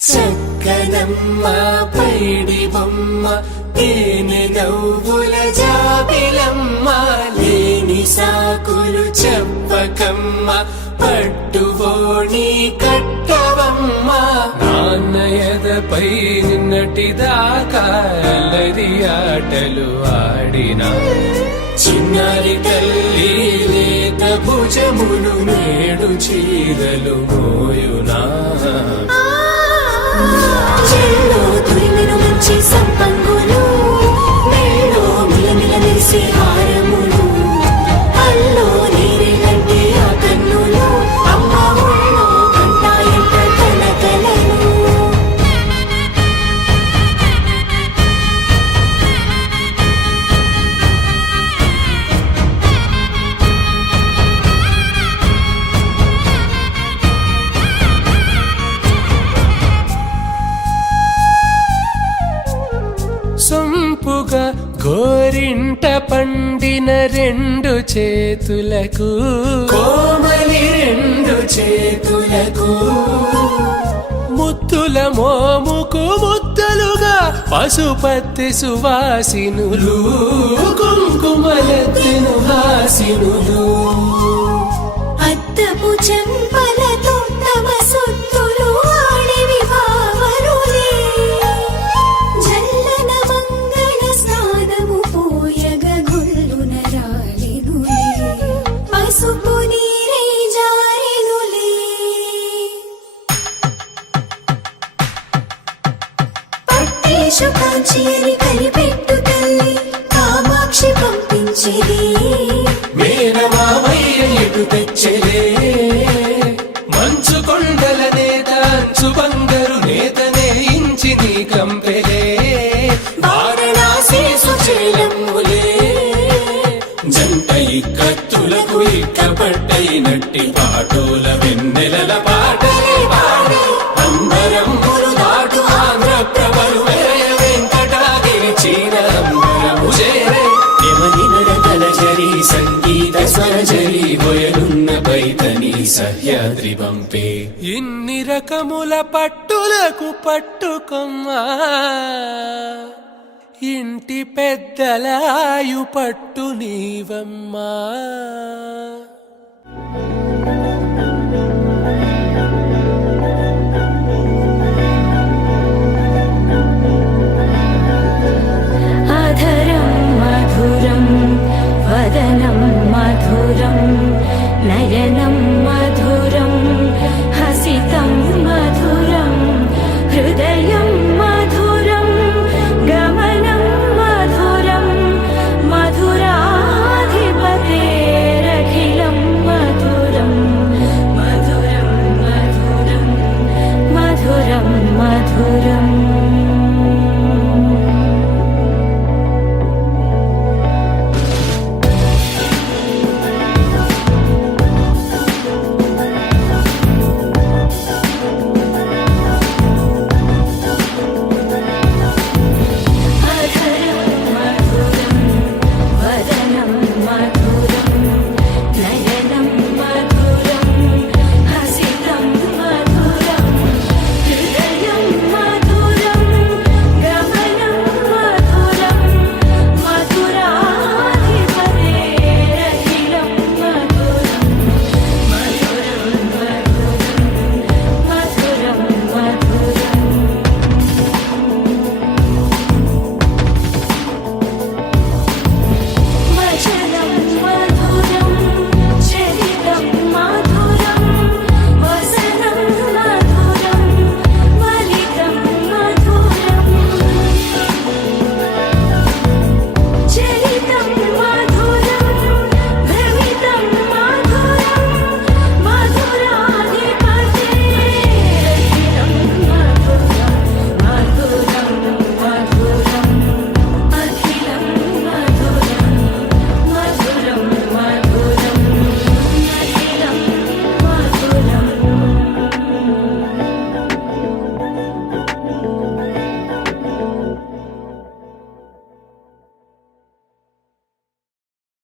చక్కనమ్మ పైడి బొమ్మ తేనె నవ్వుల జాబిలమ్మ లేని సాకులు చెప్పకమ్మ పట్టువోణి కట్టవమ్మ నాన్నయదపై నిన్నటిదాకా అల్లరి ఆటలు ఆడినా చిన్నారి తల్లి లేత భుజములు నేడు చీరలు మోయునా చెల్లో తురిమిన మంచి సంపంగులు మేలో మిలమిల మెరిసే హారములు అల్లో నీరేలంటే ఆ కన్నులు అమ్మ ఒళ్ళో కంటాయంట కలకలను సొంపుగా గోరింట పండిన రెండు చేతులకు కోమలి రెండు చేతులకు ముద్దుల మోముకు ముద్దలుగా పశుపతి సువాసినులు కుంకుమలెత్తిను హాసినులు అద్దపు చెంపలతో తమ సొత్తులు ఆడివి భావరులే జల్లన మంగళ స్నానము పోయగ గొల్లున రాలినులే పసుపు నీరే జారినులే పట్టేశు కాంచేరి కలిపెట్టు తల్లి కామాక్షి పంపించేది మేనమామయ్య ఎటు తెచ్చలే మంచు కొండల నేత అంచు బంగారు నేతనే ఇంచి నీ కంపెలే వారణాసి సుచేలమ్ములే జంట ఇక్కత్తులకు ఇక్కపట్టైనట్టి పాటోల వెన్నెలల పాటలే పాడే అంబరమ్ములు దాటు ఆంధ్ర ప్రభలు వెరయ వెంకటాగిరి చీన అంబరము చేరే యమని నడకల జరి సంగీత స్వరజరి బొయలున్న బైతని సహ్యాద్రి పంపే ఇన్ని రకముల పట్టులకు పట్టుకొమ్మా ఇంటి పెద్దలాయు పట్టు నీవమ్మా.